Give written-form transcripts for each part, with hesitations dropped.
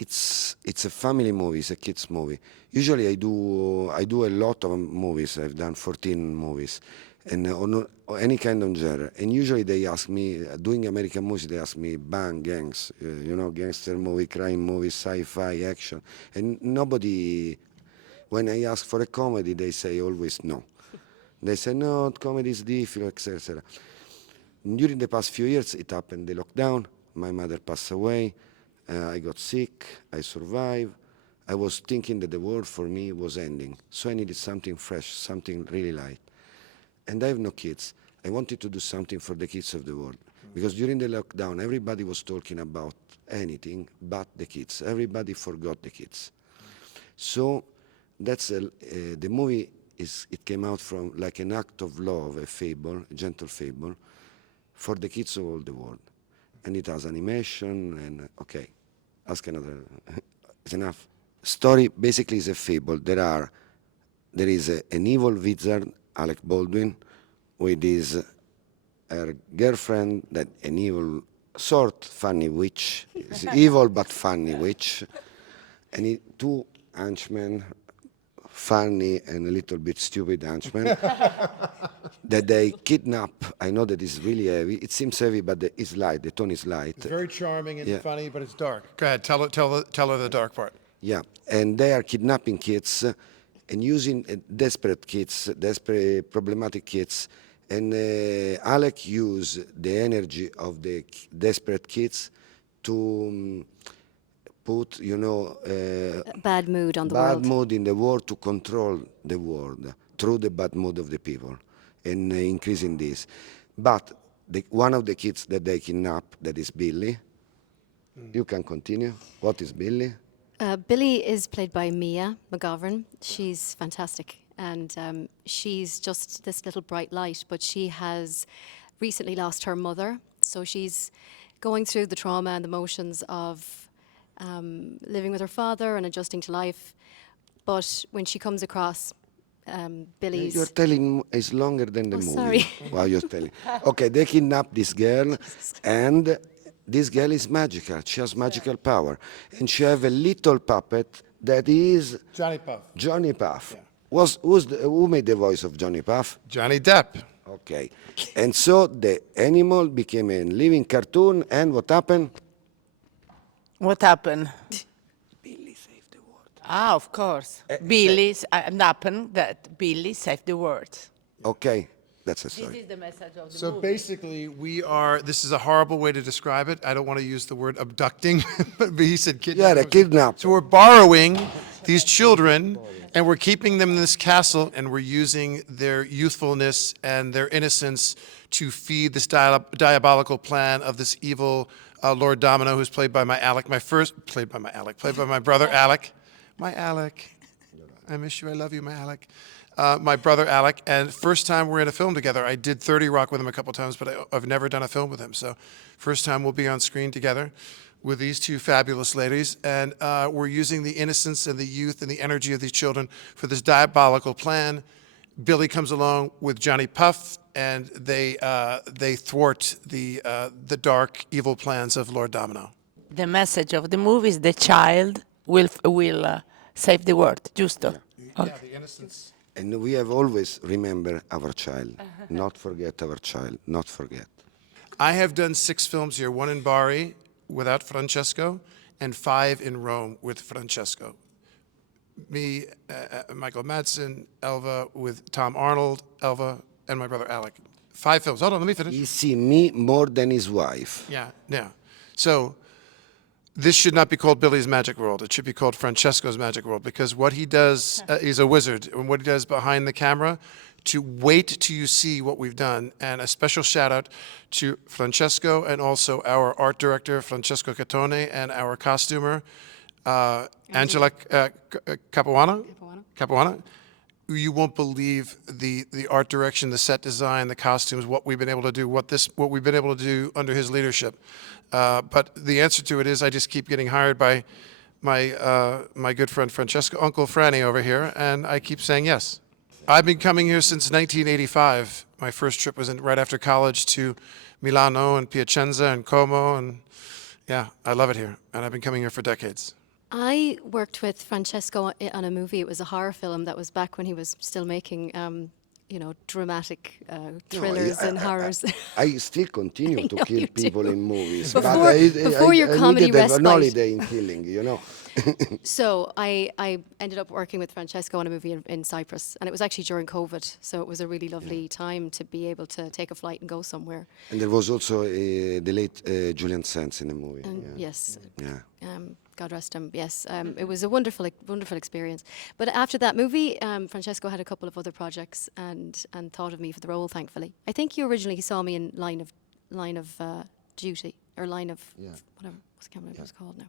it's a family movie, it's a kids movie. Usually I do a lot of movies. I've done 14 movies, and on any kind of genre. And usually they ask me, doing American movies, they ask me bang gangs, gangster movie, crime movie, sci-fi, action, and nobody. When I ask for a comedy, they say always no. They say no, comedy is difficult, etc. During the past few years, it happened. The lockdown. My mother passed away. I got sick. I survived. I was thinking that the world for me was ending. So I needed something fresh, something really light. And I have no kids. I wanted to do something for the kids of the world. Because during the lockdown, everybody was talking about anything but the kids. Everybody forgot the kids. So the movie it came out from like an act of love, a fable, a gentle fable, for the kids of all the world. And it has animation and, okay, ask another, it's enough. Story basically is a fable. There is an evil wizard, Alec Baldwin, with his her girlfriend, that an evil sort funny witch, is evil but funny witch, and two henchmen, funny and a little bit stupid henchmen, that they kidnap. I know that it's really heavy. It seems heavy, but it's light. The tone is light. It's very charming and Yeah. funny, but it's dark. Go ahead, tell her the dark part. Yeah, and they are kidnapping kids and using desperate kids, desperate problematic kids. And Alec used the energy of the desperate kids to put, Bad mood on the bad world. mood in the world, to control the world through the bad mood of the people, and increasing this. But one of the kids that they kidnap, that is Billie. You can continue. What is Billie? Billie is played by Mia McGovern. She's fantastic. And she's just this little bright light, but she has recently lost her mother. So she's going through the trauma and the emotions of living with her father and adjusting to life. But when she comes across Billie's... You're telling is longer than the movie. Sorry. Wow, you're telling. Okay, they kidnap this girl, and this girl is magical. She has magical power, and she have a little puppet that is Johnny Puff. Johnny Puff. Yeah. Who made the voice of Johnny Puff? Johnny Depp. Okay, and so the animal became a living cartoon, and what happened? What happened? Billy saved the world. Ah, of course. Billy, and happened that Billy saved the world. Okay, that's a This story. is the message of the So movie. basically, this is a horrible way to describe it. I don't want to use the word abducting, but he said kidnapping. Yeah, the kidnap. So we're borrowing these children and we're keeping them in this castle, and we're using their youthfulness and their innocence to feed this diabolical plan of this evil Lord Domino, who's played by my brother Alec. My Alec. I miss you, I love you, my Alec. My brother Alec, and first time we're in a film together. I did 30 Rock with him a couple times, but I've never done a film with him. So first time we'll be on screen together with these two fabulous ladies, and we're using the innocence and the youth and the energy of these children for this diabolical plan. Billy comes along with Johnny Puff, and they thwart the dark, evil plans of Lord Domino. The message of the movie is the child will save the world. Giusto? Yeah, the innocence. And we have always remember our child, not forget our child, not forget. I have done 6 films here, 1 in Bari without Francesco, and 5 in Rome with Francesco. Me, Michael Madsen, Elva with Tom Arnold, Elva, and my brother Alec. 5 films. Hold on, let me finish. He see me more than his wife. Yeah. So this should not be called Billy's Magic World. It should be called Francesco's Magic World, because what he does, he's a wizard, and what he does behind the camera, to wait till you see what we've done. And a special shout out to Francesco, and also our art director, Francesco Catone, and our costumer, Angela Capuana. You won't believe the art direction, the set design, the costumes, what we've been able to do, what we've been able to do under his leadership. But the answer to it is I just keep getting hired by my good friend Francesco, Uncle Franny over here, and I keep saying yes. I've been coming here since 1985. My first trip was right after college to Milano and Piacenza and Como, and yeah, I love it here, and I've been coming here for decades. I worked with Francesco on a movie. It was a horror film that was back when he was still making, dramatic No, thrillers and horrors. I still continue I to know kill you people do. in movies, Before- before your I comedy needed an respite. holiday in killing, you know. So I ended up working with Francesco on a movie in Cyprus, and it was actually during COVID. So it was a really lovely time to be able to take a flight and go somewhere. And there was also the late Julian Sands in the movie. And Yeah. yes, Yeah. God rest him. Yes, it was a wonderful experience. But after that movie, Francesco had a couple of other projects and thought of me for the role. Thankfully, I think you originally saw me in Line of Duty or Line of Yeah. whatever. What's the it was called now?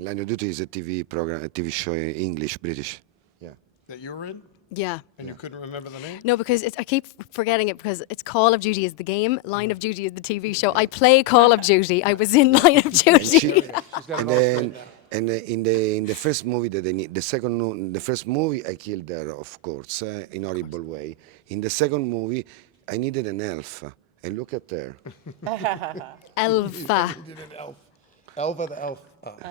Line of Duty is a TV program, a TV show in English, British. Yeah. That you were in, Yeah. and you couldn't remember the name. No, because I keep forgetting it because it's Call of Duty is the game, Line of Duty is the TV show. I play Call of Duty. I was in Line of Duty. She's got And it all then, straight now. and in the first movie that the first movie I killed her, of course, in horrible way. In the second movie, I needed an elf, and look at her. Elva. You did an elf. Elva the elf.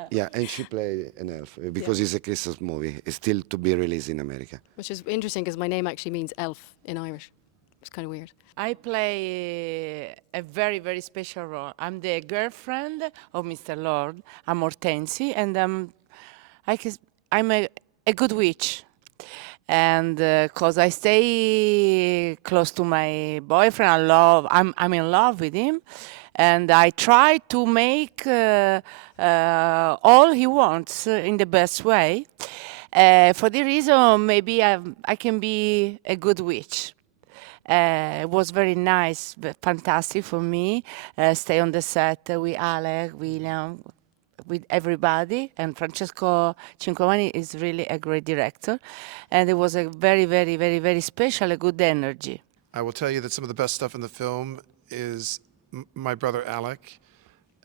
Yeah, and she played an elf because it's a Christmas movie. It's still to be released in America. Which is interesting because my name actually means elf in Irish. It's kind of weird. I play a very, very special role. I'm the girlfriend of Mr. Lord. I'm Hortensi, and I'm a good witch. And because I stay close to my boyfriend, I'm in love with him, and I try to make all he wants in the best way. For the reason, maybe I can be a good witch. It was very nice, fantastic for me. Stay on the set with Alec, William, with everybody. And Francesco Cinquemani is really a great director. And it was a very, very, very, very special, a good energy. I will tell you that some of the best stuff in the film is my brother Alec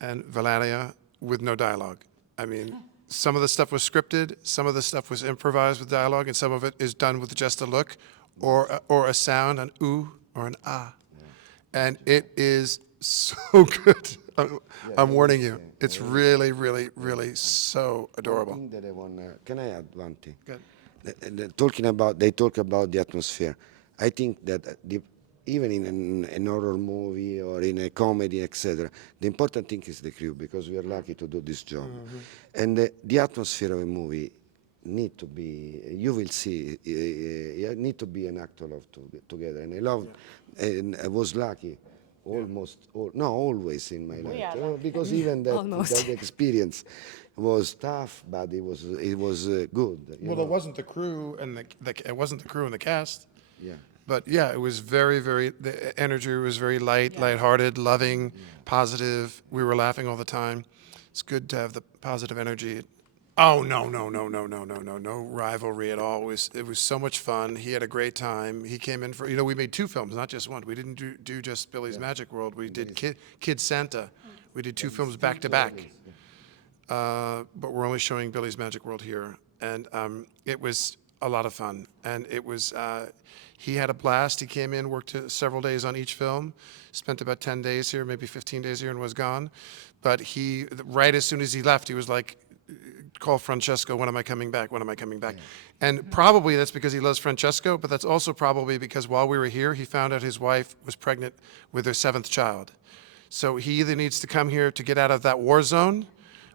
and Valeria with no dialogue. I mean, some of the stuff was scripted, some of the stuff was improvised with dialogue, and some of it is done with just a look or a sound, an ooh or an ah. And it is so good. I'm warning you. It's really, really, really so adorable. Thing that I wanna, can I add one thing? Good. They talk about the atmosphere. I think that even in an horror movie or in a comedy, etc., the important thing is the crew because we are lucky to do this job. And the atmosphere of a movie need to be. You will see. You need to be an actor together. And I love. And I was lucky. Always in my life, because even that experience was tough, but it was good. Well, it wasn't the crew and it wasn't the crew and the cast. Yeah. But yeah, it was very, very. The energy was very lighthearted, loving, positive. We were laughing all the time. It's good to have the positive energy. Oh no rivalry at all. It was so much fun. He had a great time. He came in for we made 2 films, not just one. We didn't do just Billie's Magic World. We did Kid Santa. We did 2 films back to back. But we're only showing Billie's Magic World here, and it was a lot of fun. And it was he had a blast. He came in, worked several days on each film, spent about 10 days here, maybe 15 days here, and was gone. But he, right as soon as he left, he was like, call Francesco, when am I coming back? When am I coming back? And probably that's because he loves Francesco, but that's also probably because while we were here, he found out his wife was pregnant with their 7th child. So he either needs to come here to get out of that war zone,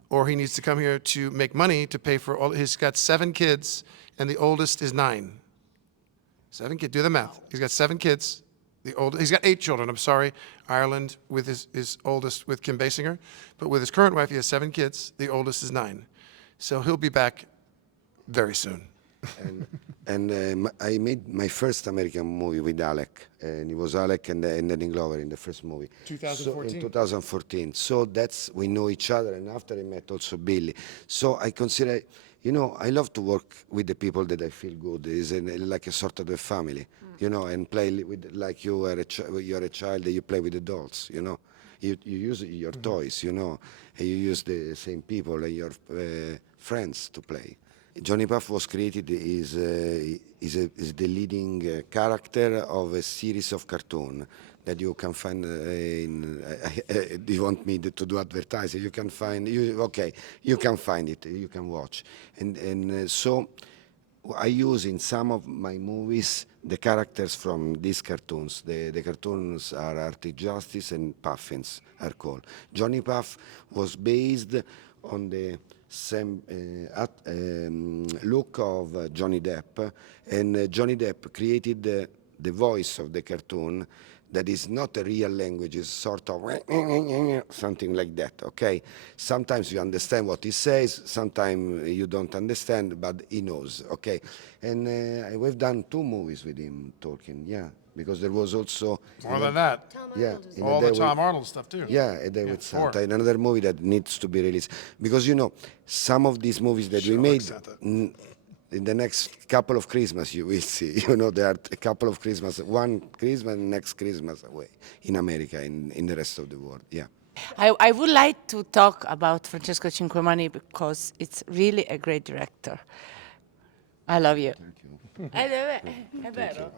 or he needs to come here to make money to pay for all. He's got 7 kids, and the oldest is 9. 7 kids, do the math. He's got 7 kids. He's got 8 children, I'm sorry. Ireland with his oldest, with Kim Basinger. But with his current wife, he has 7 kids. The oldest is 9. So he'll be back very soon. And I made my first American movie with Alec, and it was Alec and Danny Glover in the first movie. 2014. So in 2014. So we know each other, and after I met also Billie. So I consider, I love to work with the people that I feel good. It's like a sort of a family, and play with, like you're a child, and you play with the dolls, You use your toys, and you use the same people and your friends to play. Johnny Puff was created is the leading character of a series of cartoon that you can find in. Do you want me to do advertising? You can find okay. You can find it. You can watch, and so I use in some of my movies the characters from these cartoons. The cartoons are Arctic Justice and Puffins are called. Johnny Puff was based on the same look of Johnny Depp, and Johnny Depp created the voice of the cartoon that is not a real language, it's sort of something like that, okay? Sometimes you understand what he says, sometimes you don't understand, but he knows, okay? And we've done 2 movies with him talking, yeah, because there was also... More than that. Yeah, in All A the Day Tom with- Arnold stuff too. Yeah, A Day Yeah, with 4. Santa, another movie that needs to be released. Because, you know, some of these movies that we Sure, made, Santa. in the next couple of Christmas, you will see, you know, there are a couple of Christmas, one Christmas and next Christmas away in America, in the rest of the world, yeah. I would like to talk about Francesco Cinquemani because it's really a great director. I love you. Thank you. È vero.